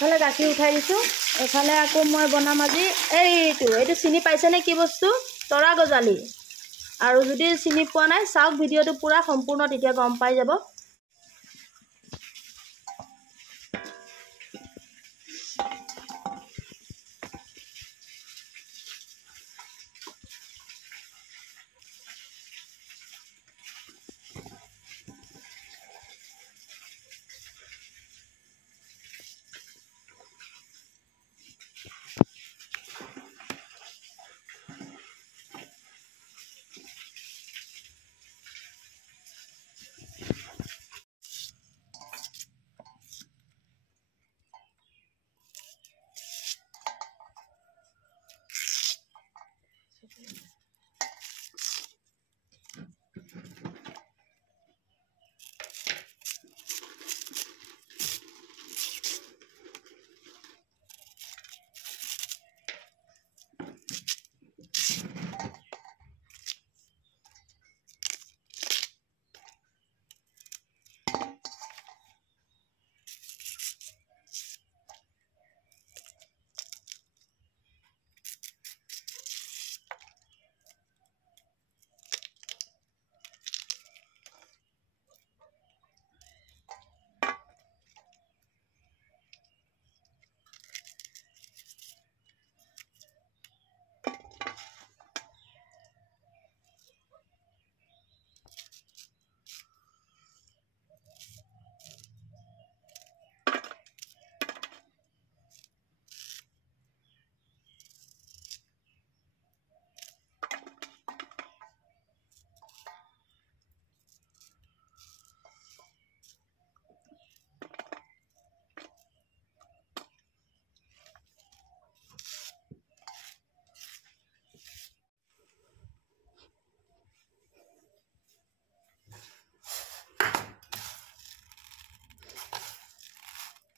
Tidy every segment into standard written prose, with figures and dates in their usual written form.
এফালে গাখীৰ উঠাই দিছোঁ এফালে আকৌ মই বনাম আজি এইটো চিনি পাইছেনে কি বস্তু তৰা গজালি আৰু যদি চিনি পোৱা নাই চাওক ভিডিঅ'টো পুৰা সম্পূৰ্ণ তেতিয়া গম পাই যাব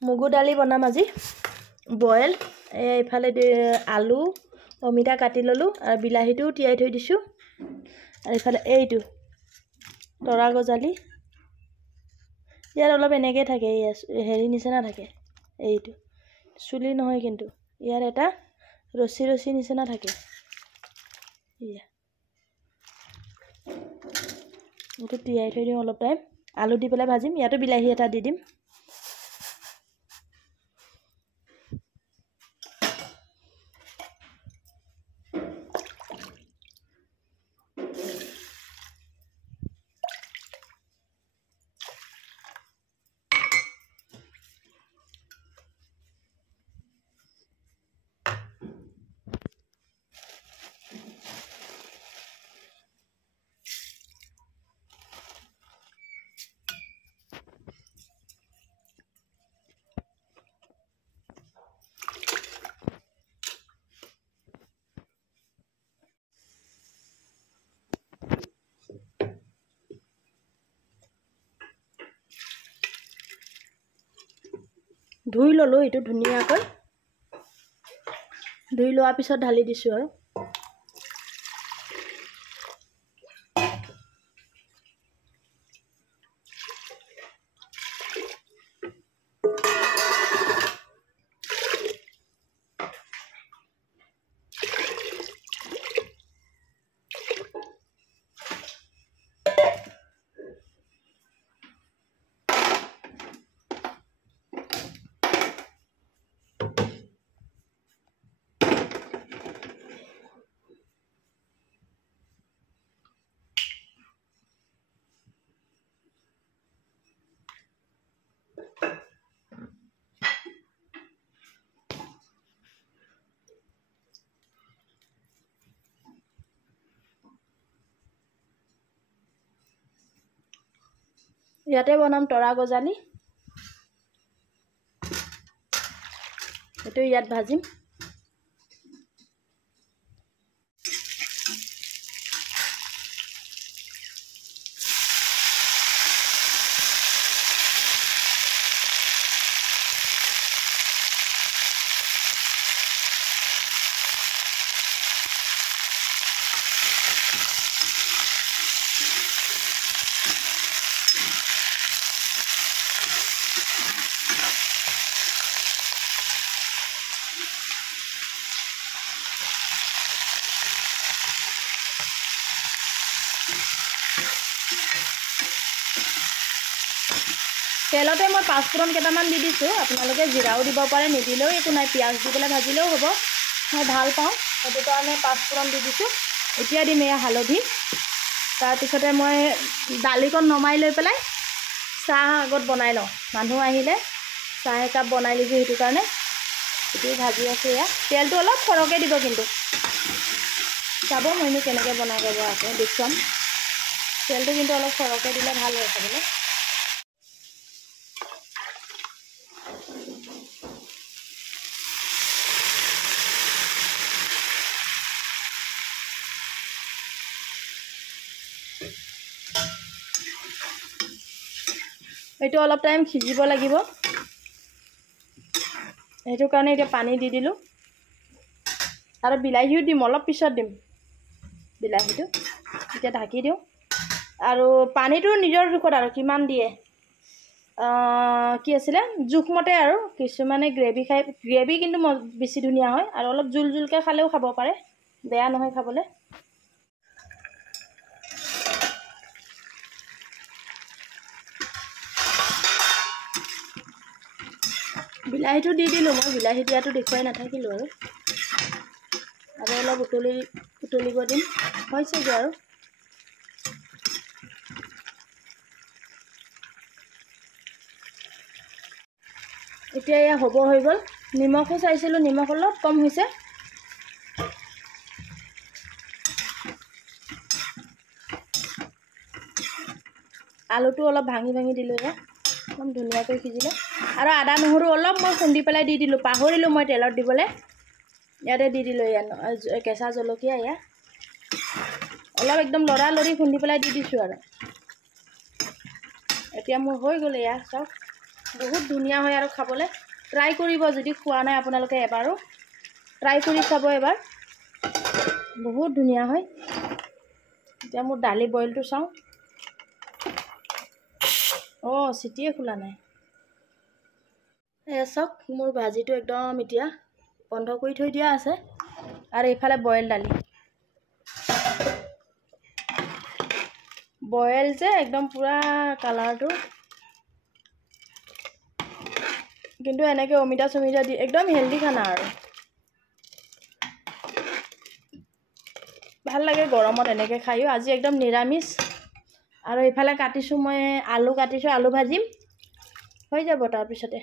মুগু দালি বনাম আজি বয়েল এইফালে আলু অমিতা কাটি ললোঁ আৰু বিলাহীটো তিয়াই থৈ দিছোঁ আৰু এইফালে এইটো তৰা গজালি ইয়াত অলপ এনেকৈ থাকে হেৰি নিচিনা থাকে এইটো চুলি নহয় কিন্তু ইয়াৰ এটা ৰছী ৰছী নিচিনা থাকে ইয়া এইটো তিয়াই থৈ দিওঁ অলপ টাইম আলু দি পেলাই ভাজিম ইয়াতো বিলাহী এটা দি দিম ধুই ললোঁ এইটো ধুনীয়াকৈ ধুই লোৱাৰ পিছত ঢালি দিছোঁ আৰু ইয়াতে বনাম তৰা গজালি এইটো ইয়াত ভাজিম তেলতে মই পাঁচফোৰণ কেইটামান দি দিছোঁ। আপোনালোকে জিৰাও দিব পাৰে, নিদিলেও একো নাই, পিঁয়াজ দি পেলাই ভাজিলেও হ'ব। মই ভাল পাওঁ, সেইটো কাৰণে পাঁচফোৰণ দি দিছোঁ। এতিয়া দিম এয়া হালধি। তাৰপিছতে মই দালিকণ নমাই লৈ পেলাই চাহ আগত বনাই লওঁ। মানুহ আহিলে চাহ একাপ বনাই দিছোঁ, সেইটো কাৰণে এইটো ভাজি আছোঁ। এয়া তেলটো অলপ সৰহকৈ দিব, কিন্তু চাব মইনো কেনেকৈ বনাই ল'ব আকৌ দেখুৱাম। তেলটো কিন্তু অলপ সৰহকৈ দিলে ভাল হয় খাবলৈ। এইটো অলপ টাইম সিজিব লাগিব, সেইটো কাৰণে এতিয়া পানী দি দিলোঁ। আৰু বিলাহীও দিম, অলপ পিছত দিম বিলাহীটো। এতিয়া ঢাকি দিওঁ। আৰু পানীটো নিজৰ জোখত আৰু কিমান দিয়ে, কি আছিলে জোখমতে আৰু। কিছুমানে গ্ৰেভি খাই, গ্ৰেভি কিন্তু বেছি ধুনীয়া হয়। আৰু অলপ জোল জোলকৈ খালেও খাব পাৰে, বেয়া নহয় খাবলৈ। বিলাহীটো দি দিলোঁ মই, বিলাহী দিয়াটো দেখুৱাই নাথাকিলোঁ আৰু অলপ উতলিব দিম, হৈছেগৈ আৰু। এতিয়া এয়া হ'ব, হৈ গ'ল। নিমখো চাইছিলোঁ, নিমখ অলপ কম হৈছে। আলুটো অলপ ভাঙি ভাঙি দিলোঁ, এয়া একদম ধুনীয়াকৈ সিজিলে। আৰু আদা নহৰু অলপ মই খুন্দি পেলাই দি দিলোঁ, পাহৰিলোঁ মই তেলত দিবলৈ। ইয়াতে দি দিলোঁ এয়া কেঁচা জলকীয়া, এয়া অলপ একদম লৰালৰি খুন্দি পেলাই দি দিছোঁ আৰু। এতিয়া মোৰ হৈ গ'ল এয়া চাওক, বহুত ধুনীয়া হয় আৰু খাবলৈ। ট্ৰাই কৰিব, যদি খোৱা নাই আপোনালোকে এবাৰো ট্ৰাই কৰি চাব এবাৰ, বহুত ধুনীয়া হয়। এতিয়া মোৰ দালি বইলটো চাওঁ। চিটিয়ে খোলা নাই। এয়া চাওক, মোৰ ভাজিটো একদম এতিয়া বন্ধ কৰি থৈ দিয়া আছে। আৰু এইফালে বইল দালি, বইল যে একদম পুৰা কালাৰটো। কিন্তু এনেকৈ অমিতা চমিতা দি একদম হেল্ডি খানা আৰু ভাল লাগে গৰমত এনেকৈ খায়ো। আজি একদম নিৰামিষ। আৰু এইফালে কাটিছোঁ মই আলু, কাটিছোঁ আলু ভাজিম, হৈ যাব তাৰপিছতে।